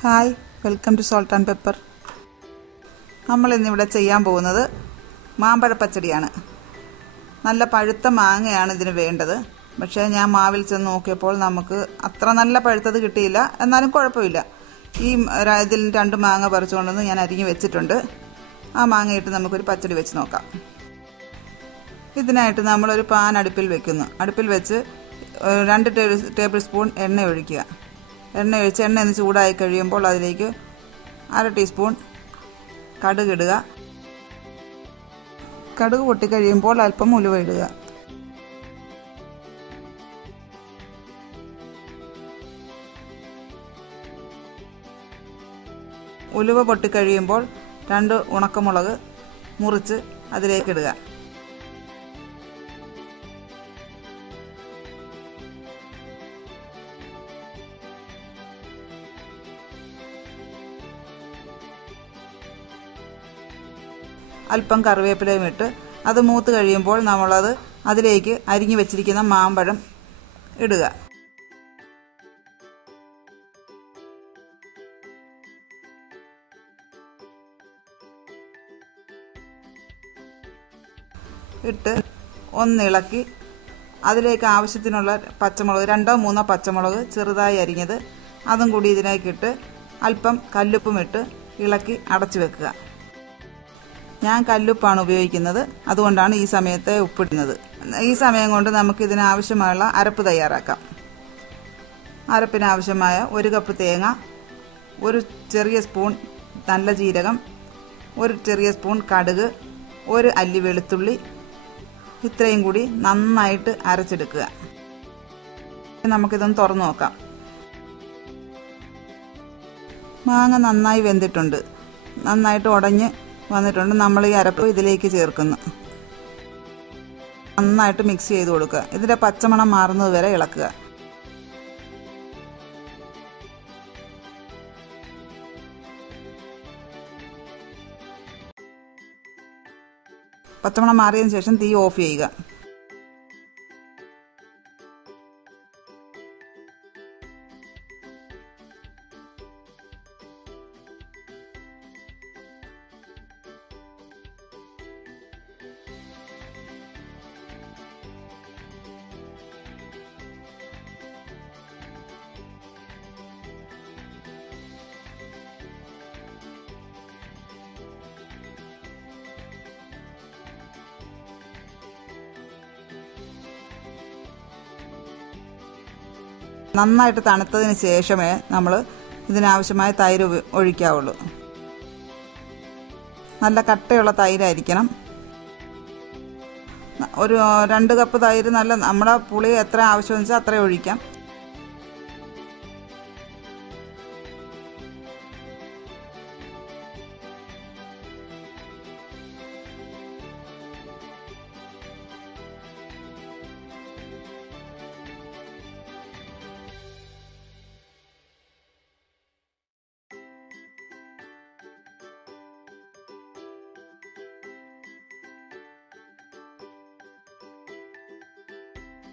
Hi, welcome to salt and pepper. നമ്മൾ ഇന്നിവിടെ ചെയ്യാൻ പോകുന്നത് മാമ്പഴ പച്ചടിയാണ്. നല്ല പഴുത്ത മാങ്ങയാണ് ഇതിന് വേണ്ടത്. പക്ഷേ ഞാൻ മാവിൽ ചെന്ന് നോക്കിയപ്പോൾ നമുക്ക് അത്ര നല്ല പഴുത്തത് കിട്ടിയില്ല. എന്നാലും കുഴപ്പമില്ല. ഇതിൽ 2 മാങ്ങ പറിച്ചുകൊണ്ടുവന്ന് ഞാൻ അരിഞ്ഞ് വെച്ചിട്ടുണ്ട്. ആ മാങ്ങയിട്ട് നമുക്കൊരു പച്ചടി വെച്ച് നോക്കാം. ഇതിനായിട്ട് നമ്മളൊരു പാൻ അടുപ്പിൽ വെക്കുന്നു. അടുപ്പിൽ വെച്ച് 2 ടേബിൾ സ്പൂൺ എണ്ണ ഒഴിക്കുക. എണ്ണ ഒഴിച്ച് എണ്ണ ഒന്ന് ചൂടായി കഴിയുമ്പോൾ അതിലേക്ക് 1/2 ടീസ്പൂൺ കടുക് ഇടുക. കടുക് പൊട്ടിക്കഴിയുമ്പോൾ അല്പം ഉലുവ ഇടുക. ഉലുവ പൊട്ടിക്കഴിയുമ്പോൾ 2 ഉണക്കമുളക് മുറിച്ച് അതിലേക്കിടുക. അല്പം കറിവേപ്പിലയും ഇട്ട് അത് മൂത്ത് കഴിയുമ്പോൾ നമ്മളത് അതിലേക്ക് അരിഞ്ഞു വെച്ചിരിക്കുന്ന മാമ്പഴം ഇടുക. ഇട്ട് ഒന്നിളക്കി അതിലേക്ക് ആവശ്യത്തിനുള്ള പച്ചമുളക് 2-3 പച്ചമുളക് ചെറുതായി അരിഞ്ഞത് അതും കൂടി ഇതിലേക്കിട്ട് അല്പം കല്ലുപ്പും ഇട്ട് ഇളക്കി അടച്ചു വെക്കുക. ഞാൻ കല്ലുപ്പാണ് ഉപയോഗിക്കുന്നത്, അതുകൊണ്ടാണ് ഈ സമയത്തെ ഉപ്പിടുന്നത്. ഈ സമയം കൊണ്ട് നമുക്ക് ഇതിനാവശ്യമായുള്ള അരപ്പ് തയ്യാറാക്കാം. അരപ്പിനാവശ്യമായ 1 കപ്പ് തേങ്ങ, 1 ചെറിയ സ്പൂൺ നല്ല ജീരകം, 1 ചെറിയ സ്പൂൺ കടുക്, 1 അല്ലി വെളുത്തുള്ളി, ഇത്രയും കൂടി നന്നായിട്ട് അരച്ചെടുക്കുക. നമുക്കിതൊന്ന് തുറന്നു നോക്കാം. മാങ്ങ നന്നായി വെന്തിട്ടുണ്ട്, നന്നായിട്ട് ഉടഞ്ഞ് വന്നിട്ടുണ്ട്. നമ്മൾ ഈ അരപ്പ് ഇതിലേക്ക് ചേർക്കുന്നു. നന്നായിട്ട് മിക്സ് ചെയ്ത് കൊടുക്കുക. ഇതിൻ്റെ പച്ചമണം മാറുന്നത് വരെ ഇളക്കുക. പച്ചമണം മാറിയതിന് ശേഷം തീ ഓഫ് ചെയ്യുക. നന്നായിട്ട് തണുത്തതിന് ശേഷമേ നമ്മൾ ഇതിനാവശ്യമായ തൈര് ഒഴിക്കാവുള്ളൂ. നല്ല കട്ടയുള്ള തൈരായിരിക്കണം. ഒരു 2 കപ്പ് തൈര് നമ്മുടെ പുളി എത്ര ആവശ്യമെന്ന് വെച്ചാൽ അത്രയും ഒഴിക്കാം.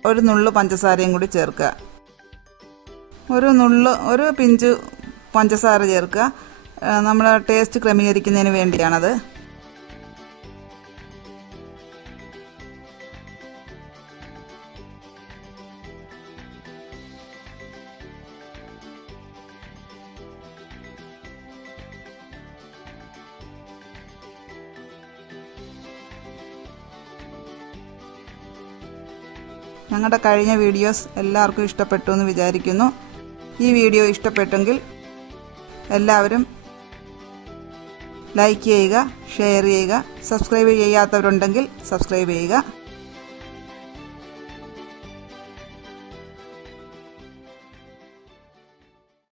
ഒരു നുള്ളു പഞ്ചസാരയും കൂടി ചേർക്കുക. ഒരു പിഞ്ച് പഞ്ചസാര ചേർക്കുക. നമ്മൾ ടേസ്റ്റ് ക്രമീകരിക്കുന്നതിന് വേണ്ടിയാണത്. ഞങ്ങളുടെ കഴിഞ്ഞ വീഡിയോസ് എല്ലാവർക്കും ഇഷ്ടപ്പെട്ടു എന്ന് വിചാരിക്കുന്നു. ഈ വീഡിയോ ഇഷ്ടപ്പെട്ടെങ്കിൽ എല്ലാവരും ലൈക്ക് ചെയ്യുക, ഷെയർ ചെയ്യുക. സബ്സ്ക്രൈബ് ചെയ്യാത്തവരുണ്ടെങ്കിൽ സബ്സ്ക്രൈബ് ചെയ്യുക.